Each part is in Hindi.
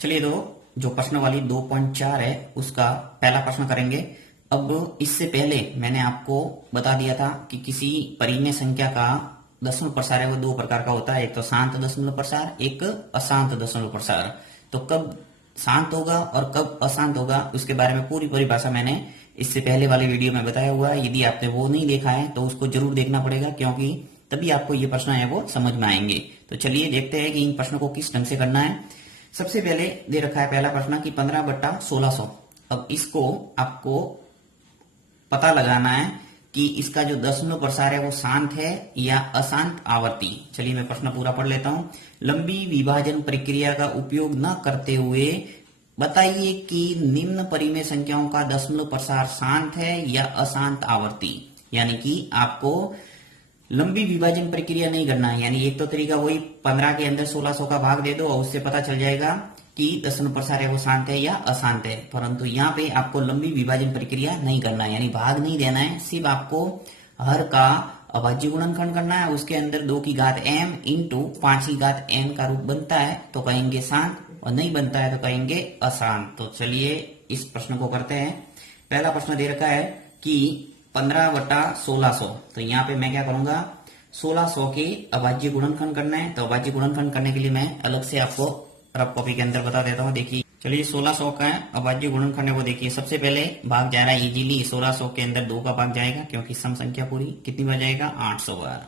चलिए जो प्रश्न वाली 2.4 है उसका पहला प्रश्न करेंगे। अब इससे पहले मैंने आपको बता दिया था कि किसी परिमेय संख्या का दशमलव प्रसार है वो दो प्रकार का होता है, एक तो शांत दशमलव प्रसार, एक अशांत दशमलव प्रसार। तो कब शांत होगा और कब अशांत होगा उसके बारे में पूरी परिभाषा मैंने इससे पहले वाले वीडियो में बताया हुआ है। यदि आपने वो नहीं देखा है तो उसको जरूर देखना पड़ेगा, क्योंकि तभी आपको ये प्रश्न है वो समझ में आएंगे। तो चलिए देखते हैं कि इन प्रश्नों को किस ढंग से करना है। सबसे पहले दे रखा है पहला प्रश्न कि 15/1600। अब इसको आपको पता लगाना है कि इसका जो दशमलव प्रसार है वो शांत है या अशांत आवर्ती। चलिए मैं प्रश्न पूरा पढ़ लेता हूं। लंबी विभाजन प्रक्रिया का उपयोग न करते हुए बताइए कि निम्न परिमेय संख्याओं का दशमलव प्रसार शांत है या अशांत आवर्ती। यानी कि आपको लंबी विभाजन प्रक्रिया नहीं करना है। यानी एक तो तरीका वही 15 के अंदर 1600 का भाग दे दो और उससे पता चल जाएगा कि दशमलव प्रसार है वो शांत है या अशांत है। परंतु यहाँ पे आपको लंबी विभाजन प्रक्रिया नहीं करना है, यानी भाग नहीं देना है। सिर्फ आपको हर का अभाज्य गुणनखंड करना है। उसके अंदर 2 की घात m इंटू 5 की घात n का रूप बनता है तो कहेंगे शांत, और नहीं बनता है तो कहेंगे अशांत। तो चलिए इस प्रश्न को करते हैं। पहला प्रश्न दे रखा है कि 15/1600। तो यहाँ पे मैं क्या करूंगा, 1600 के अभाज्य गुणनखंड करना है। तो अभाज्य गुणनखंड करने के लिए मैं अलग से आपको रफ कॉपी के अंदर बता देता हूँ। देखिए चलिए 1600 का अभाज्य गुणनखंड है वो देखिए। सबसे पहले भाग जा रहा है इजीली, 1600 के अंदर 2 का भाग जाएगा क्योंकि सम संख्या पूरी कितनी बार जाएगा, 800 बार।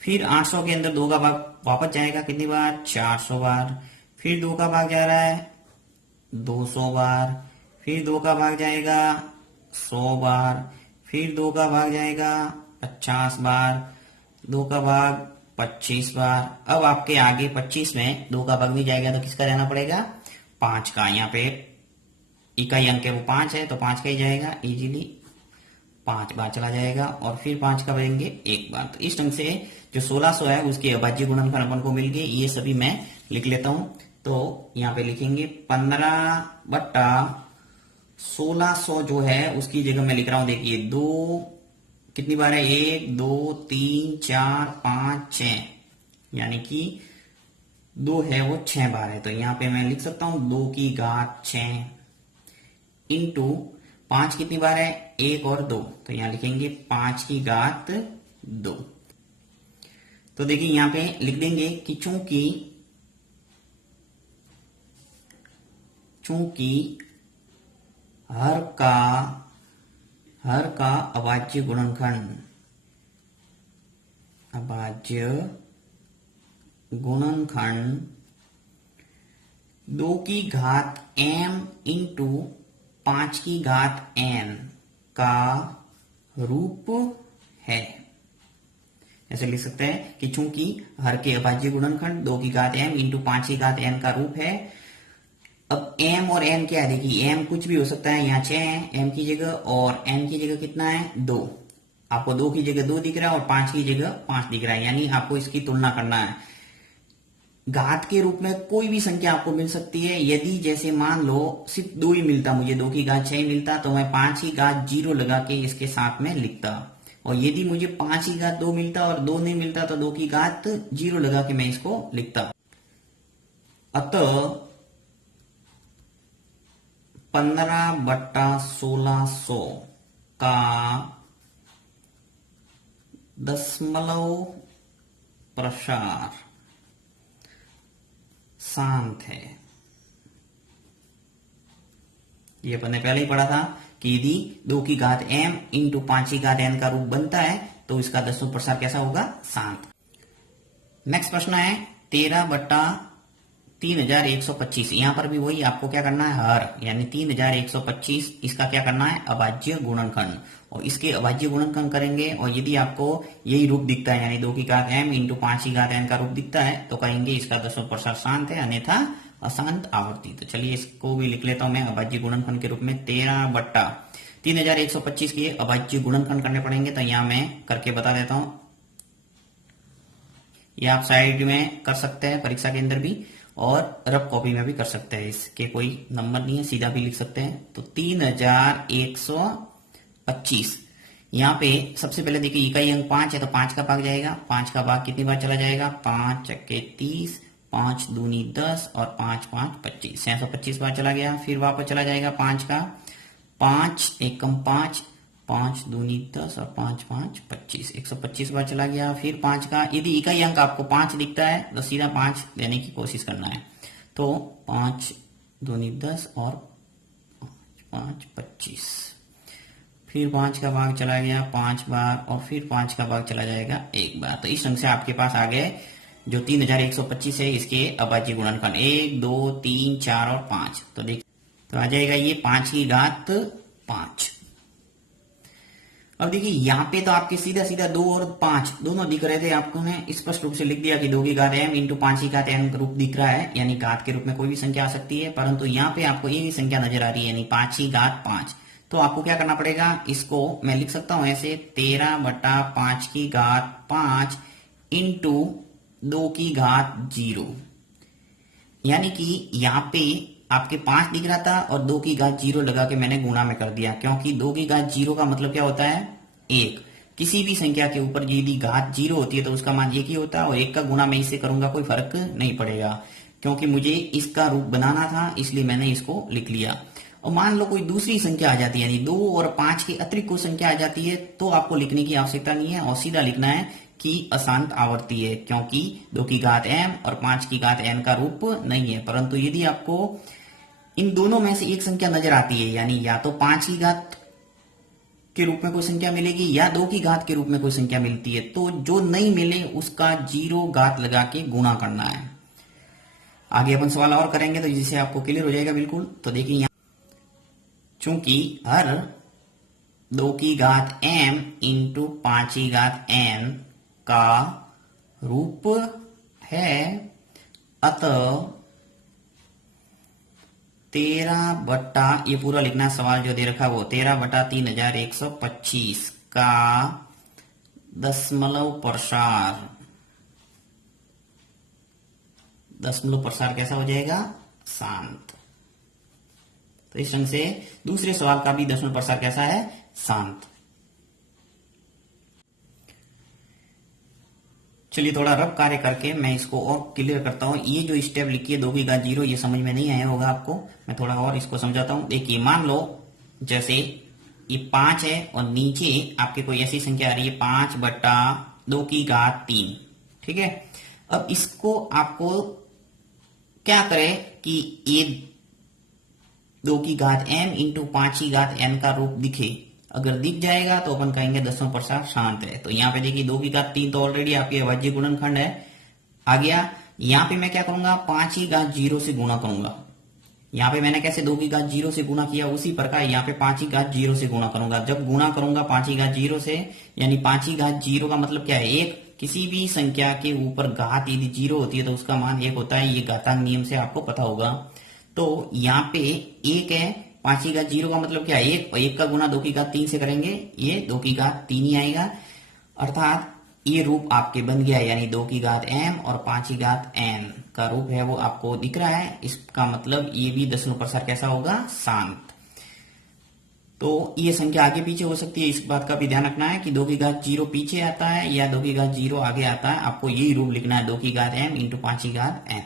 फिर 800 के अंदर 2 का भाग वापस जाएगा कितनी बार, 400 बार। फिर 2 का भाग जा रहा है 200 बार। फिर 2 का भाग जाएगा 100 बार। फिर 2 का भाग जाएगा 50 बार। 2 का भाग 25 बार। अब आपके आगे 25 में 2 का भाग नहीं जाएगा तो किसका रहना पड़ेगा, 5 का। यहाँ पे इकाई अंक है वो 5 है तो 5 का ही जाएगा इजीली, 5 बार चला जाएगा। और फिर 5 का बनेंगे 1 बार। तो इस ढंग से जो 1600 है उसके अभाज्य गुणनखंड अपन को मिल गए। ये सभी मैं लिख लेता हूं। तो यहाँ पे लिखेंगे 15/1600 जो है उसकी जगह मैं लिख रहा हूं। देखिए 2 कितनी बार है, 1 2 3 4 5 6, यानी कि 2 है वो 6 बार है। तो यहाँ पे मैं लिख सकता हूं 2 की घात 6 इंटू 5 कितनी बार है, 1 और 2। तो यहाँ लिखेंगे 5 की घात 2। तो देखिए यहाँ पे लिख देंगे कि चूंकि हर का अभाज्य गुणनखंड 2 की घात m इंटू 5 की घात n का रूप है। ऐसे लिख सकते हैं कि चूंकि हर के अभाज्य गुणनखंड 2 की घात m इंटू 5 की घात n का रूप है। अब m और n क्या है, देखिए m कुछ भी हो सकता है, यहाँ 6 है m की जगह और n की जगह कितना है 2। आपको 2 की जगह 2 दिख रहा है और 5 की जगह 5 दिख रहा है, यानी आपको इसकी तुलना करना है। घात के रूप में कोई भी संख्या आपको मिल सकती है। यदि जैसे मान लो सिर्फ 2 ही मिलता, मुझे 2 की घात 6 मिलता तो मैं 5 की घात 0 लगा के इसके साथ में लिखता। और यदि मुझे 5 की घात 2 मिलता और 2 नहीं मिलता तो 2 की घात 0 लगा के मैं इसको लिखता। अतः 15/1600 का दशमलव प्रसार शांत है। ये अपन ने पहले ही पढ़ा था कि यदि 2 की घात m इंटू 5 की घात n का रूप बनता है तो इसका दशमलव प्रसार कैसा होगा, शांत। नेक्स्ट प्रश्न है 13/3125। यहां पर भी वही आपको क्या करना है, हर यानी 3125 इसका क्या करना है, अभाज्य गुणनखंड। और इसके अभाज्य गुणनखंड करेंगे और यदि आपको यही रूप दिखता है यानी 2 की घात m इंटू 5 की घात n का रूप दिखता है तो कहेंगे इसका दशमलव प्रसार शांत है, अन्यथा अशांत आवर्ती। तो चलिए इसको भी लिख लेता हूं मैं अभाज्य गुणनखंड के रूप में। 13/3125 के अभाज्य गुणनखंड करने पड़ेंगे। तो यहां मैं करके बता देता हूं। ये आप साइड में कर सकते हैं परीक्षा के अंदर भी और रफ कॉपी में भी कर सकते हैं, इसके कोई नंबर नहीं है, सीधा भी लिख सकते हैं। तो 3125 यहाँ पे सबसे पहले देखिए इकाई अंक 5 है तो 5 का भाग जाएगा। 5 का भाग कितनी बार चला जाएगा, 5 × 30, 5 दूनी 10 और 5 5 25, 625 बार चला गया। फिर वापस चला जाएगा 5 का, 5 एकम 5, 5 दूनी 10 और 5 5 25, 125 बार चला गया। फिर 5 का, यदि इकाई अंक आपको 5 दिखता है तो सीधा 5 लेने की कोशिश करना है। तो 5 दूनी 10 और 5 25। फिर 5 का भाग चला गया 5 बार और फिर 5 का भाग चला जाएगा 1 बार। तो इस ढंग से आपके पास आ गए जो 3125 है इसके अभाज्य गुणनखंड 1 2 3 4 और 5। तो देख, तो आ जाएगा ये 5 की घात 5। अब देखिए यहाँ पे तो आपके सीधा सीधा 2 और 5 दोनों दिख रहे थे, आपको मैं स्पष्ट रूप से लिख दिया कि 2 की घात m इंटू 5 की घात m रूप दिख रहा है, यानी घात के रूप में कोई भी संख्या आ सकती है। परंतु यहाँ पे आपको एक ही संख्या नजर आ रही है, यानी 5 की घात 5। तो आपको क्या करना पड़ेगा, इसको मैं लिख सकता हूं ऐसे 13/5 की घात 5 इंटू 2 की घात 0, यानी कि यहाँ पे आपके 5 दिख रहा था और 2 की घात 0 लगा के मैंने गुणा में कर दिया, क्योंकि 2 की घात 0 का मतलब क्या होता है 1। किसी भी संख्या के ऊपर यदि घात 0 होती है तो उसका मान 1 ही होता है, और 1 का गुणा मैं इससे करूंगा कोई फर्क नहीं पड़ेगा, क्योंकि मुझे इसका रूप बनाना था इसलिए मैंने इसको लिख लिया। और मान लो कोई दूसरी संख्या आ जाती है, यानी 2 और 5 के अतिरिक्त कोई संख्या आ जाती है, तो आपको लिखने की आवश्यकता नहीं है और सीधा लिखना है कि अशांत आवर्ती है, क्योंकि 2 की घात m और 5 की घात n का रूप नहीं है। परंतु यदि आपको इन दोनों में से एक संख्या नजर आती है, यानी या तो 5 की घात के रूप में कोई संख्या मिलेगी या 2 की घात के रूप में कोई संख्या मिलती है, तो जो नहीं मिले उसका 0 घात लगा के गुणा करना है। आगे अपन सवाल और करेंगे तो जिससे आपको क्लियर हो जाएगा बिल्कुल। तो देखिए यहाँ चूंकि हर 2 की घात m इंटू 5 की घात n का रूप है, अतः 13 ये पूरा लिखना सवाल जो दे रखा वो 13/3125 का दशमलव प्रसार कैसा हो जाएगा, शांत। तो इस ढंग से दूसरे सवाल का भी दशमलव प्रसार कैसा है, शांत। चलिए थोड़ा रफ कार्य करके मैं इसको और क्लियर करता हूं। ये जो स्टेप लिखी है 2 की घात 0, ये समझ में नहीं आया होगा आपको, मैं थोड़ा और इसको समझाता हूं। देखिए मान लो जैसे ये 5 है और नीचे आपके कोई ऐसी संख्या आ रही है 5/2 की घात 3, ठीक है। अब इसको आपको क्या करें कि ये 2 की घात m इंटू 5 की घात n का रूप दिखे। अगर दिख जाएगा तो अपन कहेंगे दशमलव प्रसार शांत है। तो यहाँ पे देखिए 2 की घात 3 तो ऑलरेडी आपके अभाज्य गुणनखंड है आ गया। यहाँ पे मैं क्या करूंगा, 5 की घात 0 से गुणा करूंगा। यहाँ पे मैंने कैसे 2 की घात 0 से गुणा किया, उसी प्रकार यहाँ पे 5 की घात 0 से गुणा करूंगा। जब गुणा करूंगा 5 की घात 0 से, यानी 5 की घात 0 का मतलब क्या है 1। किसी भी संख्या के ऊपर घात यदि 0 होती है तो उसका मान 1 होता है, ये घातांक नियम से आपको पता होगा। तो यहाँ पे 1 है, 5 की घात 0 का मतलब क्या है 1, और 1 का गुणा 2 की घात 3 से करेंगे, ये 2 की घात 3 ही आएगा। अर्थात ये रूप आपके बन गया, यानी 2 की घात m और 5 की घात n का रूप है वो आपको दिख रहा है। इसका मतलब ये भी दशमलव प्रसार कैसा होगा, शांत। तो ये संख्या आगे पीछे हो सकती है, इस बात का भी ध्यान रखना है कि 2 की घात 0 पीछे आता है या 2 की घात 0 आगे आता है। आपको यही रूप लिखना है 2 की घात m इंटू 5 की घात n।